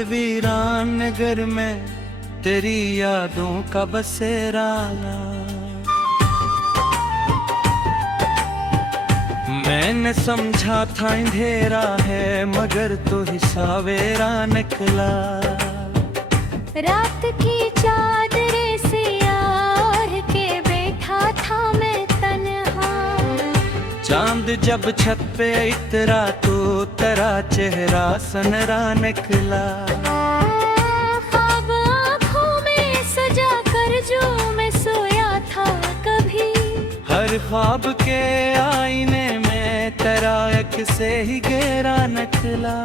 के वीरान नगर में तेरी यादों का बसेरा ना। मैंने समझा था अंधेरा है मगर तो ही सवेरा निकला। रात की चादरे से यार के बैठा था मैं तन्हा। चांद जब छत पे इतरा तो तेरा चेहरा सनरा निकला। ख्वाब आँखों में सजा कर जो मैं सोया था कभी। हर ख्वाब के आईने में तेरा एक से ही गहरा निकला।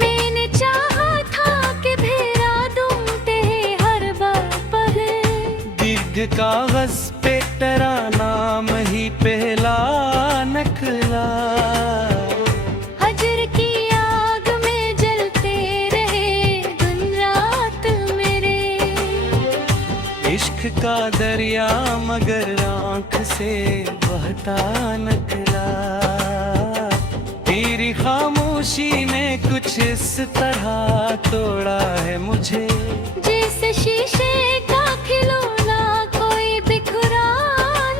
मैंने चाहा था कि भेरा दूं तेरे हर बार पर। दीर्घ कागज पे तेरा नाम ही पहला निकला। हजर की आग में जलते रहे दिन रात मेरे। इश्क का दरिया मगर आंख से बहता निकला। तेरी खामोशी ने कुछ इस तरह तोड़ा है मुझे जैसे शीशे का खिलौना कोई बिखरा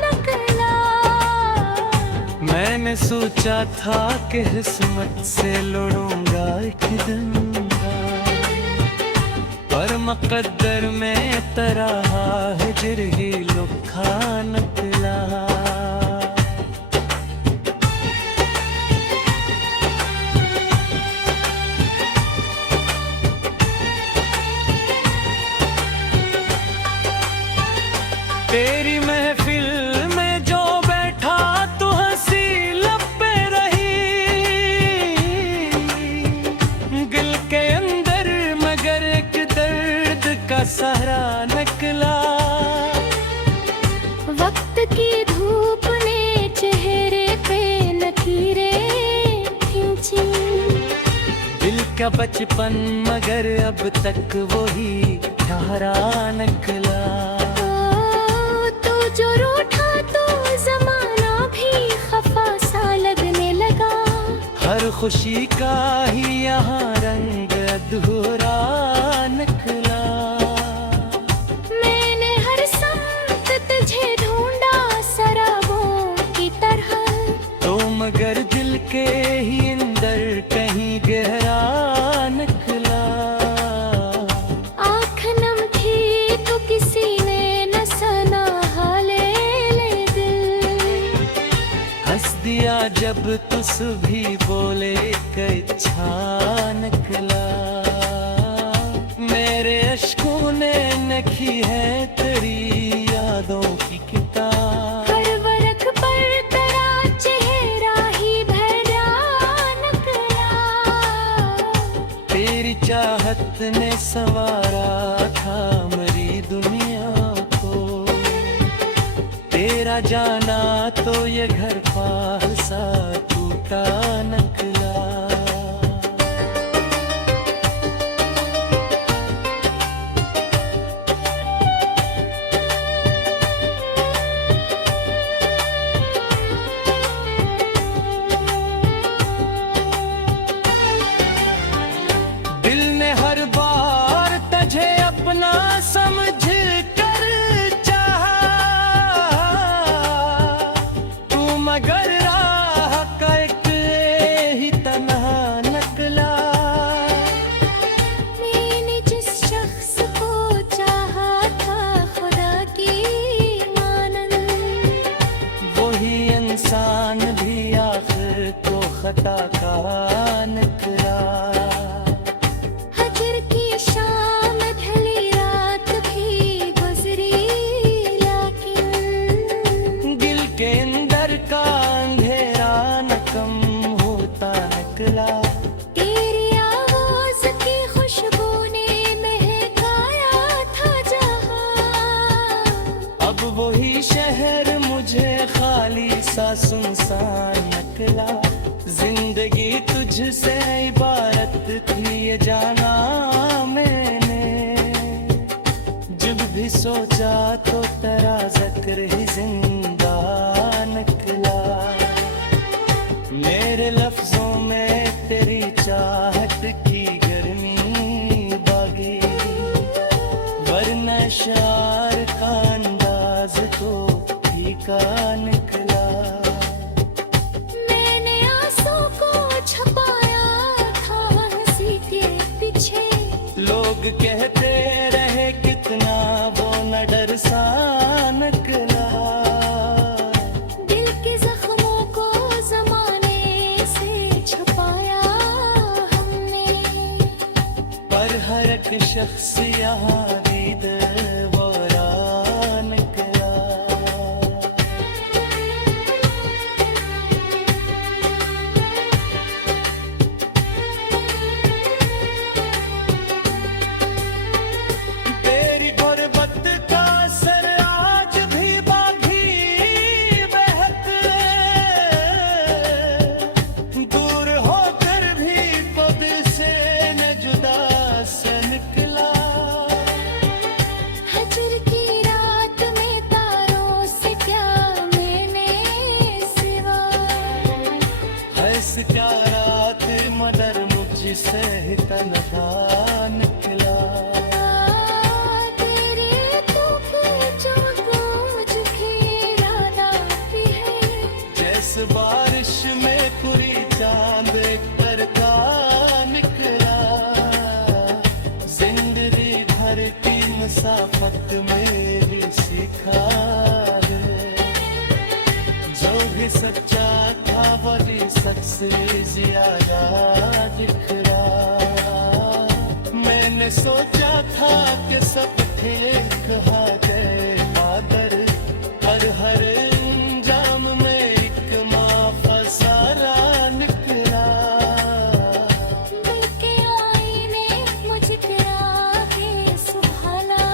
निकला। मैंने सोचा था कि किस्मत से लड़ूंगा एक दिन, पर मुकद्दर में तेरा हिजर ही लुखा निकला। तेरी महफिल में जो बैठा तो हंसी लब पे रही। दिल के अंदर मगर एक दर्द का सहारा निकला। वक्त की धूप ने चेहरे पे लकीरें खींची। दिल का बचपन मगर अब तक वही ठहरा निकला। तू जो रूठा तो जमाना भी खफा सा लगने लगा। हर खुशी का ही यहाँ रंग अधूरा निकला। मैंने हर साथ तुझे ढूंढा शराबों की तरह। तो मगर दिल के ही अंदर कहीं गहरा निकला। आँख नम थी तो किसी ने न सना हाले ले दिल। हंस दिया जब तू भी बोले कच्छा निकला। मेरे अश्कों ने लिखी है तेरी यादों की किताब। हर वर्क पर तेरा चेहरा ही भरा निकला। तेरी चाहत ने संवारा था मेरी दुनिया को। तेरा जाना तो ये घर पास सा टूटा निकला। दिल ने हर बार तुझे अपना समझ कर चाहा। तू मगर राह का एक ही तन्हा निकला। मैंने जिस शख्स को चाहा था खुदा की मानंद। वही इंसान भी आखिर को खता का निकला। हजर की शाम ढली रात भी गुजरी लेकिन दिल के अंदर का अंधेरा न कम होता निकला। तेरी आवाज की खुशबू ने महकाया था जहां। अब वही शहर मुझे खाली सा सुनसान निकला। जिंदगी तुझसे इबारत थी ये जाना मैंने। जब भी सोचा तो तेरा जिक्र ही जिंदा निकला। मेरे लफ्जों में तेरी चाहत की गर्मी लोग कहते रहे कितना वो न डर सा निकला। दिल के जख्मों को जमाने से छुपाया हमने, पर हर एक शख्स यहाँ दीद वोरा निकला। तेरी गुर्बत का असर आज भी बाकी बहत, दूर होकर भी खुद से न जुदा से निकला। हजर की रात में तारों से क्या मैंने सिवा, हंस क्या रात मगर मुझसे ही तन्हा निकला। तेरे तूप जो मुझे इरादा भी है, जैसे बारिश में पूरी चांद करता निकला। जिंदगी भर की मुसाफत में भी सीखा है, जो भी सच्चा था वही सच से ज्यादा दिखरा। मैंने सोचा था कि सब ठीक कहा गए आदर, पर हर अंजाम में एक माफसारा निकला। दिल के आईने मुझे गिरा के सुभाला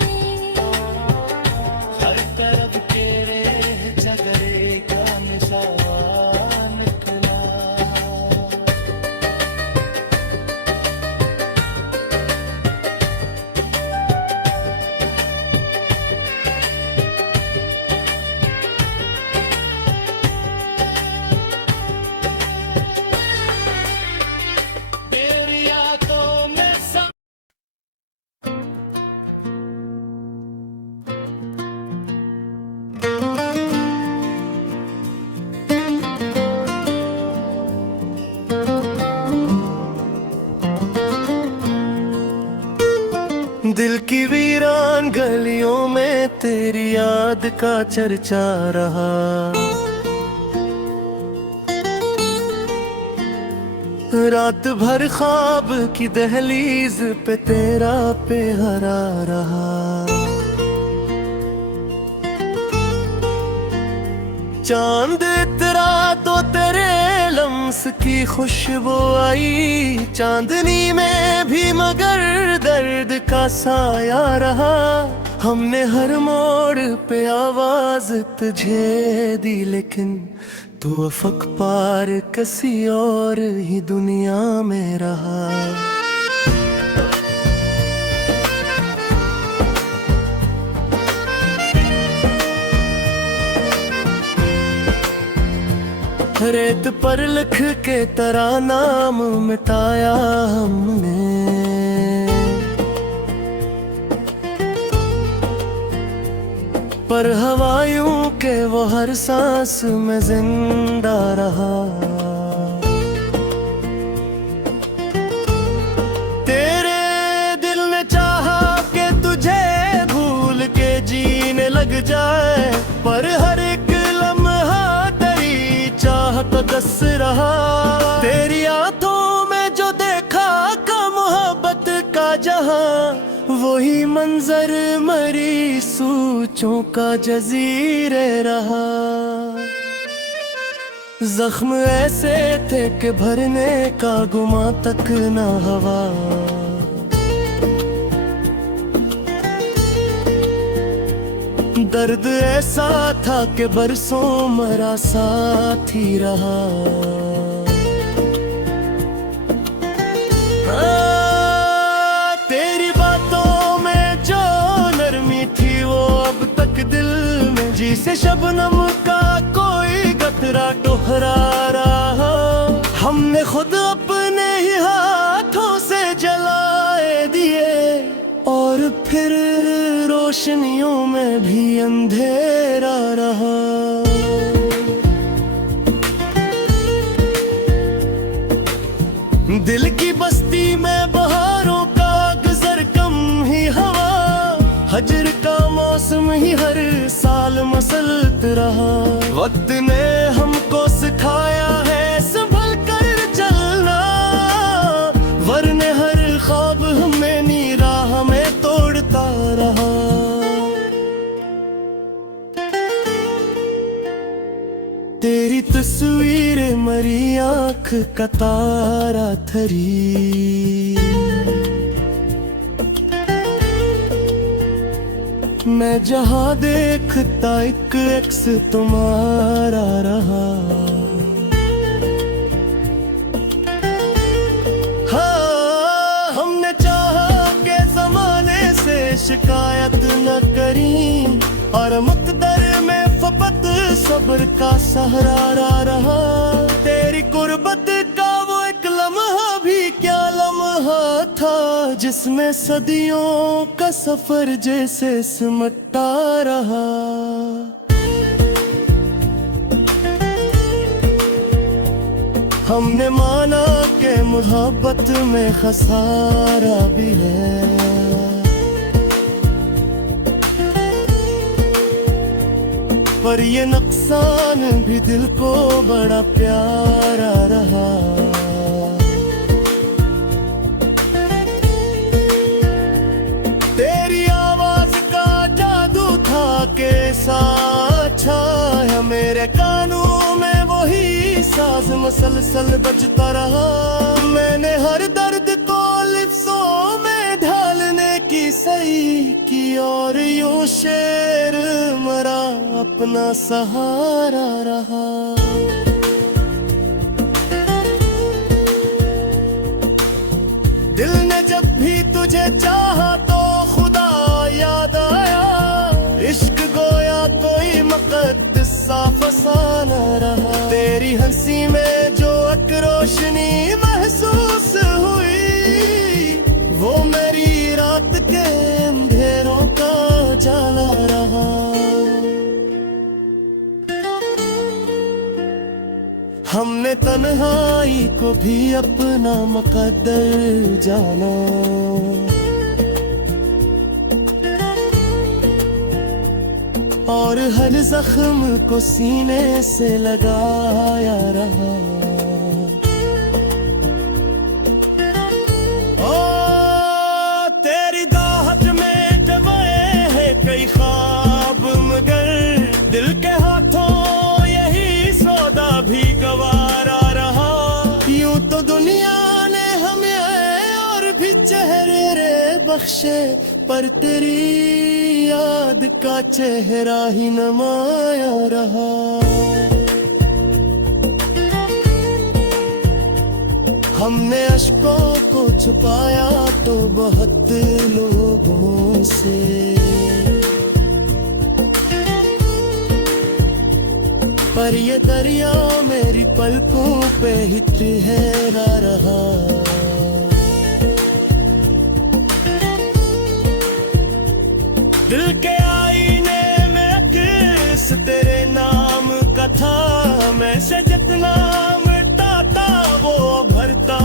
में, हर तरफ तेरे झगड़े का निशान निकला। तेरी यादों में सब दिल की वीरान गलियों में तेरी याद का चर्चा रहा। रात भर ख्वाब की दहलीज पे तेरा पेहरा रहा। चांद इतरा तो तेरे लम्स की खुशबू आई, चांदनी में भी मगर दर्द का साया रहा। हमने हर मोड़ पे आवाज तुझे दी, लेकिन तू अफक पार किसी और ही दुनिया में रहा। रेत पर लिख के तेरा नाम मिटाया हमने, पर हवायों के वो हर सांस में जिंदा रहा। तेरे दिल ने चाहा कि तुझे भूल के जीने लग जाए, पर हर एक लम्हा तेरी चाहत दस रहा। तेरी आंखों में जो देखा का मोहब्बत का जहां, वही मंजर मरी सोचों का जजीरे रहा। जख्म ऐसे थे कि भरने का गुमा तक न हवा। दर्द ऐसा था कि बरसों मरा साथ ही रहा। तेरी बातों में जो नरमी थी वो अब तक दिल में जी से शबनम का कोई कतरा दोहरा रहा। हमने खुद अपने ही हाथों से जलाए दिए, और फिर रोशनियों में भी अंधेरा रहा। दिल की बस्ती में बहारों का वक्त ने हमको सिखाया है संभल कर चलना, वरने हर ख्वाब हमें नीरा हमें तोड़ता रहा। तेरी तस्वीर मरी आँख का तारा थरी, मैं जहाँ देखता एक एक्स तुम्हारा रहा। हाँ, हमने चाहा के जमाने से शिकायत न करी, और मुक़द्दर में फपत सब्र का सहारा रहा। तेरी कुर्बत का वो एक लम्हा भी क्या लम्हा था, जिसमें सदियों का सफर जैसे सिमटता रहा। हमने माना कि मोहब्बत में खसारा भी है, पर ये नुकसान भी दिल को बड़ा प्यारा रहा। तेरी आवाज का जादू था के साथ छाया मेरे कानों में, वही साज मसलसल बजता रहा। मैंने हर दर्द को लिफ्ज़ों में ढालने की सही की, और यूं शेर मरा अपना सहारा रहा। दिल ने जब भी तुझे चाहा तो खुदा याद आया, इश्क गोया कोई मुक़द्दस सा फसाना रहा। तेरी हंसी में जो एक रोशनी महसूस हुई, वो मेरी रात के अंधेरों का जाला रहा। हमने तन्हाई को भी अपना मुक़द्दर जाना, और हर जख्म को सीने से लगाया रहा। ओ तेरी दाहत में जगाए हैं कई ख्वाब, मगर दिल के हाथों यही सौदा भी गवारा रहा। यूं तो दुनिया ने हमें और भी चेहरे रे बख्शे, पर तेरी याद का चेहरा ही नमाया रहा। हमने अश्कों को छुपाया तो बहुत लोगों से, पर ये दरिया मेरी पलकों पे ही ठहरा रहा। दिल के आईने में किस तेरे नाम का था, मैं से जितना मिटाता वो भरता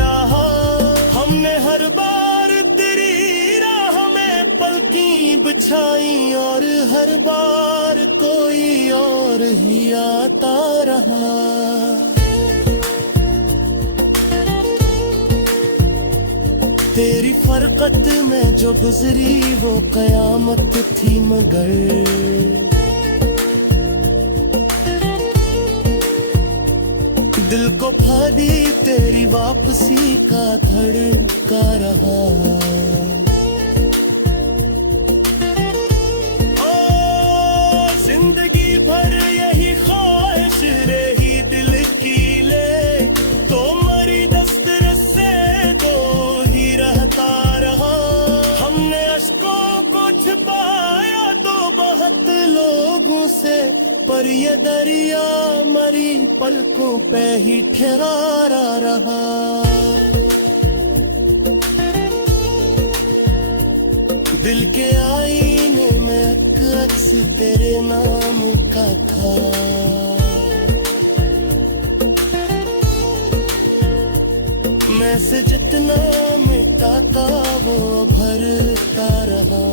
रहा। हमने हर बार तेरी राह में पलकी बिछाई, और हर बार कोई और ही आता रहा। तेरी फरकत में जो गुजरी वो कयामत थी, मगर दिल को फादी तेरी वापसी का धड़का रहा। ओ जिंदगी भर यही ख्वाहिश रही दिल की, ले तो मरी दस्तरस से तो ही रहता रहा। हमने अश्कों को छिपाया तो बहुत लोगों से, पर ये दरिया मरी पलकों पे ही ठहरा रहा। दिल के आईने में अक्स तेरे नाम का था, मैं से जितना मिटाता वो भरता रहा।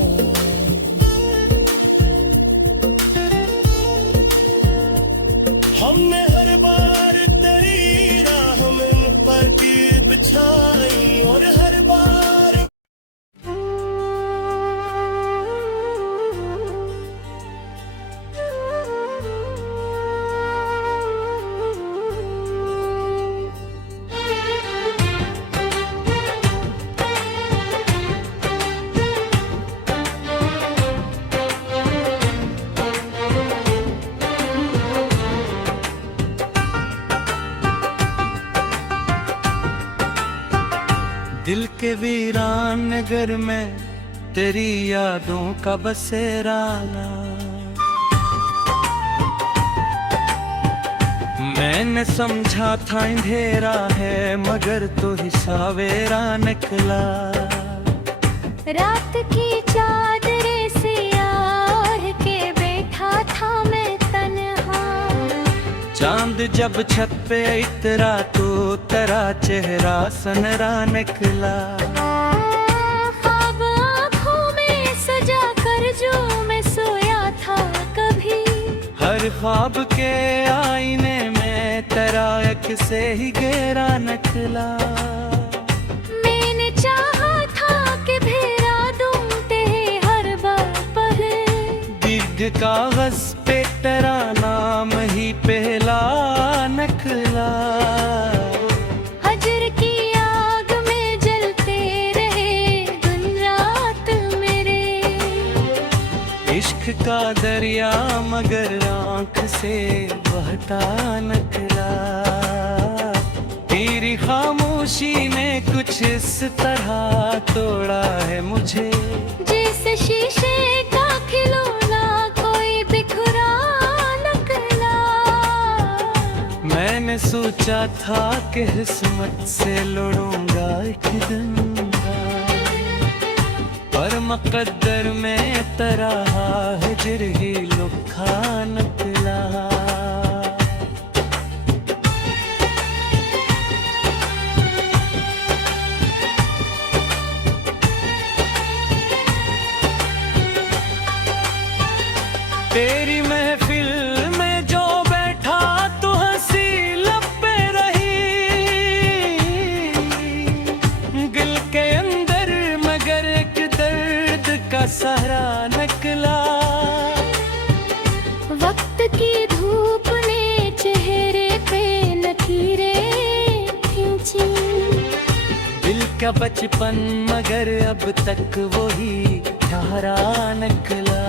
वीरान नगर में तेरी यादों का बसेराना। मैंने समझा था अंधेरा है मगर तो ही सवेरा निकला। रात की चादरे से यार के बैठा था मैं तन्हा। चांद जब छत पे इतरा तो तेरा चेहरा सनरा निकला। ख्वाब आँखों में सजा कर जो मैं सोया था कभी। हर ख्वाब के आईने में तेरा एक से ही गहरा निकला। मैंने चाहा था कि फेरा दूं तेरे हर बार पर। दीर्घ कागज पे तेरा नाम ही पहला निकला। हजर की आग में जलते रहे दिन रात मेरे। इश्क का दरिया मगर आंख से बहता निकला। तेरी खामोशी ने कुछ इस तरह तोड़ा है मुझे। जैसे शीशे का खिलौना कोई बिखरा निकला। मैंने सोचा था कि किस्मत से लड़ूंगा एक दिन, पर मुकद्दर में तरह हिजर ही लुखा निकला। तेरी महफिल में जो बैठा तो हंसी लब पे रही। दिल के अंदर मगर एक दर्द का सहरा निकला। वक्त की धूप ने चेहरे पे लकीरें खींची। दिल का बचपन मगर अब तक वही ठहरा निकला।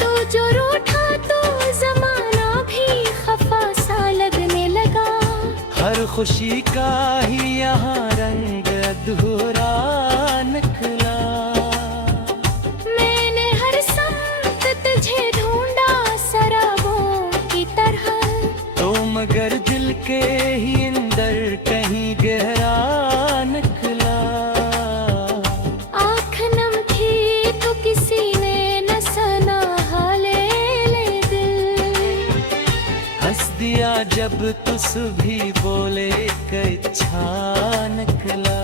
तू जो रूठा तो जमाना भी खफा सा लगने लगा। हर खुशी का ही यहाँ रंग अधूरा निकला। मैंने हर साथ तुझे ढूंढा शराबों की तरह। तो मगर दिल के ही अंदर कहीं गहरा निकला। आँख नम थी तो किसी ने न सना ले दिल। हंस दिया जब तू सुबह बोले कच्छा निकला।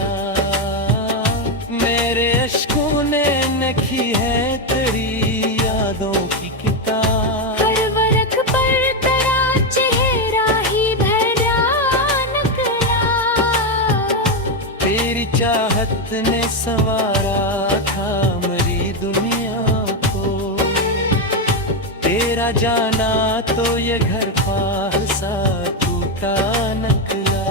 मेरे अश्कों ने लिखी है तेरी यादों की किताब। हर वर्क पर तेरा चेहरा ही भरा निकला। तेरी चाहत ने संवारा था मेरी दुनिया को। तेरा जाना तो ये घर पास सा टूटा निकला।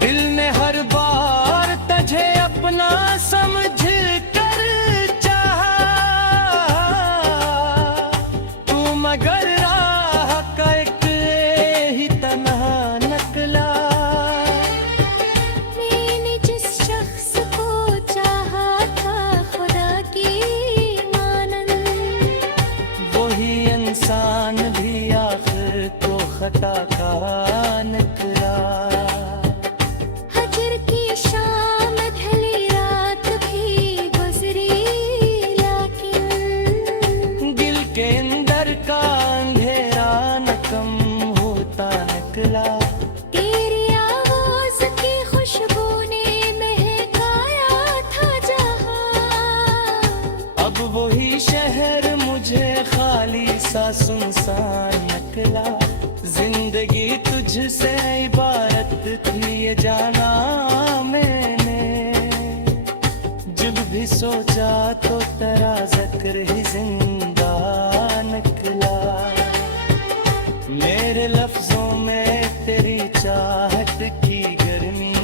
दिल ने हर बार तुझे अपना समझ कर चाहा। तू मगर राह का एक ही तन्हा निकला। मैंने जिस शख्स को चाहा था खुदा की मानंद। वही इंसान भी आखिर तो खता का निकला। हजर की शाम ढली रात भी गुजरी लेकिन। दिल के अंदर का अंधेरा न कम होता निकला। तेरी आवाज की खुशबू ने महकाया था जहां। अब वही शहर मुझे खाली सा सुनसान निकला। जिंदगी तुझसे इबारत थी ये जाना मैंने। जब भी सोचा तो तेरा जिक्र ही जिंदा निकला। मेरे लफ्जों में तेरी चाहत की गर्मी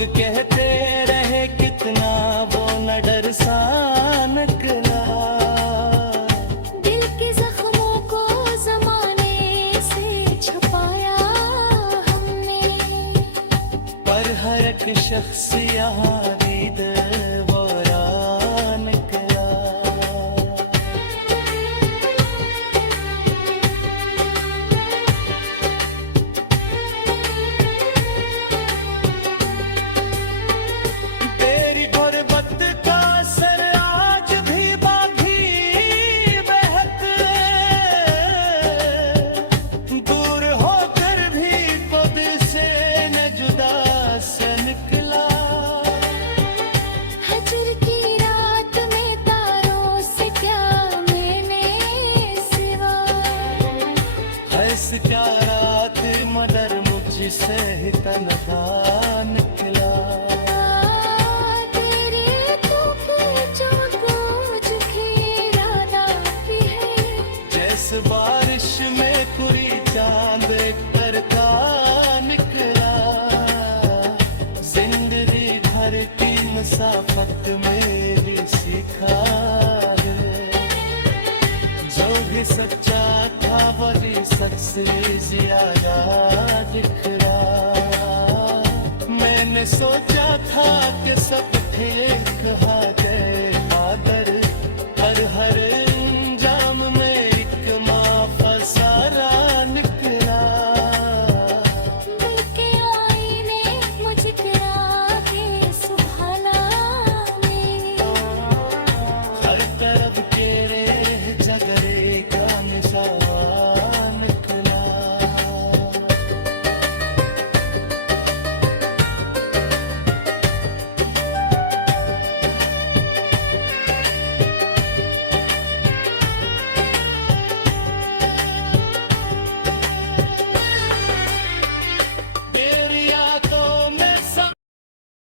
लोग कहते रहे कितना वो न डर सा निकला। दिल के जख्मों को जमाने से छुपाया हमने, पर हर एक शख्स यहाँ दीद वोरा निकला। तेरी गुर्बत का असर आज भी बाकी बहक, दूर होकर भी खुद से न जुदा से निकला। हजर की रात में तारों से क्या मैंने सिवा, हंस क्या रात मगर मुझसे ही तन्हा निकला। तेरे तूफ़ जो गूंज के इरादा भी है, जैसे बारिश में कुरी चांद करता निकला। जिंदगी भर की मुसाफत मेरी सिखा है, जो भी सच्चा था वही सच से ज्यादा दिख रहा। मैंने सोचा था कि सब ठीक है,